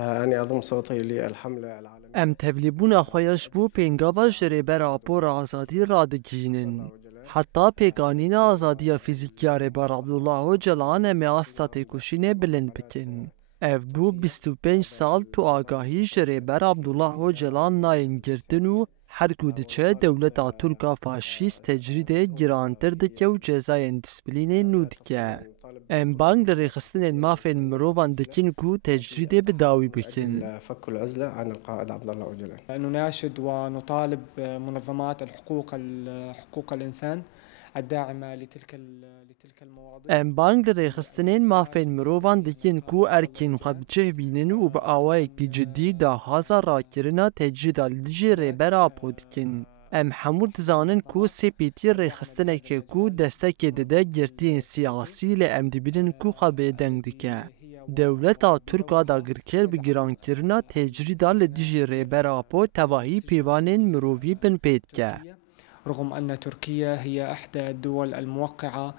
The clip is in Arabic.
أني أضم صوتي للحملة العالمية ام تبلیبونا خویش بو پینگاوا جریبه راپور آزادی رادگینن. حتی پیگانین آزادی فیزیکی رهبر عبدالله اوجلان ام آستات کشین بلند بکن. اف بو 25 سال تو آگاهی جریبر عبدالله اوجلان ناین گردن و هر گودچه دولت ترکا فاشیست تجرید گرانتر دکه و جزای دیسپلین نودکه. ام بانگ لرخصتن مافین مروان دکین کو تجرید بداوی بکن. لأجل فك العزلة عن القائد عبد الله أوجلان. نناشد ونطالب منظمات حقوق الإنسان الداعمة لتلك المواضيع. ام بانگ لرخصتن مافین مروان دکین کو ارکین خبچه بینن و با آوائک جدی داخازا راکرنا تجرید لیجی ریبر آپو دکن. ام حمود زانن کو سپیتی رخصتنه که کو دستک دده گرتین سیاسی ل ام دبیرن کو خبه دنگ دکه. دولتا ترکا دا گرکر بگیران کرنا تجرید لیجی ریبر آپو تواهی پیوانین مرووی بن پیدکه. رغم أن تركيا هي إحدى الدول الموقعة